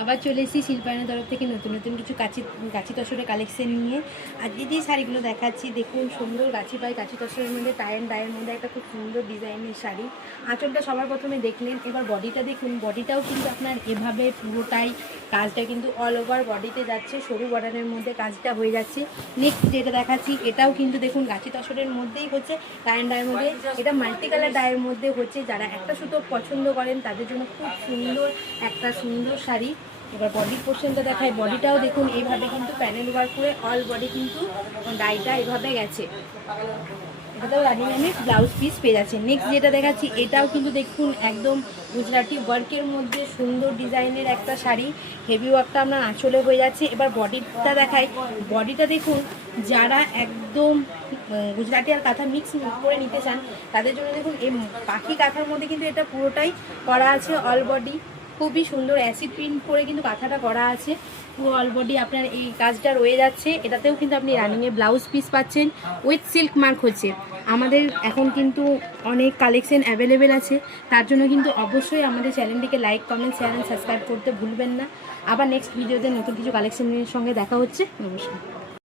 আবার চলে এসেছি শিল্পায়নের তরফ থেকে নতুন নতুন কিছু কাঁচি তসরের কালেকশন নিয়ে। আজকে যে শাড়িগুলো দেখাচ্ছি দেখুন, সুন্দর কাঁচি তসরের মধ্যে টাই অ্যান্ড ডাইয়ের মধ্যে একটা খুব সুন্দর ডিজাইনের শাড়ি। আঁচলটা সবার প্রথমে দেখলেন, এবার বডিটা দেখুন। বডিটাও কিন্তু আপনার এভাবে পুরোটাই কাজটা কিন্তু অল ওভার বডিতে যাচ্ছে, সরু বর্ডারের মধ্যে কাজটা হয়ে যাচ্ছে। নেক্সট যেটা দেখাচ্ছি এটাও কিন্তু দেখুন কাঁচি তসরের মধ্যেই হচ্ছে, টাই অ্যান্ড ডাইয়ের মধ্যে। এটা মাল্টি কালার ডাইয়ের মধ্যে হচ্ছে। যারা একটা সুতো পছন্দ করেন তাদের জন্য খুব সুন্দর একটা সুন্দর শাড়ি। এবার বডির পোর্শনটা দেখায়। বডিটাও দেখুন এইভাবে কিন্তু প্যানেল ওয়ার্ক করে অল বডি কিন্তু ডাইটা এভাবে গেছে। এটাতেও রানিং আমি ব্লাউজ পিস পেয়ে যাচ্ছে। নেক্সট যেটা দেখাচ্ছি এটাও কিন্তু দেখুন একদম গুজরাটি ওয়ার্কের মধ্যে সুন্দর ডিজাইনের একটা শাড়ি। হেভি ওয়ার্কটা আপনার আঁচলে হয়ে যাচ্ছে। এবার বডিটা দেখাই। বডিটা দেখুন, যারা একদম গুজরাটি আর কাঁথা মিক্স করে নিতে চান তাদের জন্য দেখুন এই পাখি কাঁথার মধ্যে কিন্তু এটা পুরোটাই করা আছে অল বডি। খুবই সুন্দর অ্যাসিড প্রিন্ট করে কিন্তু কাঁথাটা করা আছে। পুরো অল বডি আপনার এই কাজটা রয়ে যাচ্ছে। এটাতেও কিন্তু আপনি রানিংয়ে ব্লাউজ পিস পাচ্ছেন উইথ সিল্ক মার্ক হচ্ছে। আমাদের এখন কিন্তু অনেক কালেকশন অ্যাভেলেবেল আছে, তার জন্য কিন্তু অবশ্যই আমাদের চ্যানেলটিকে like, comment, share and subscribe করতে ভুলবেন না। আবার নেক্সট ভিডিওতে নতুন কিছু কালেকশনের সঙ্গে দেখা হচ্ছে। নমস্কার।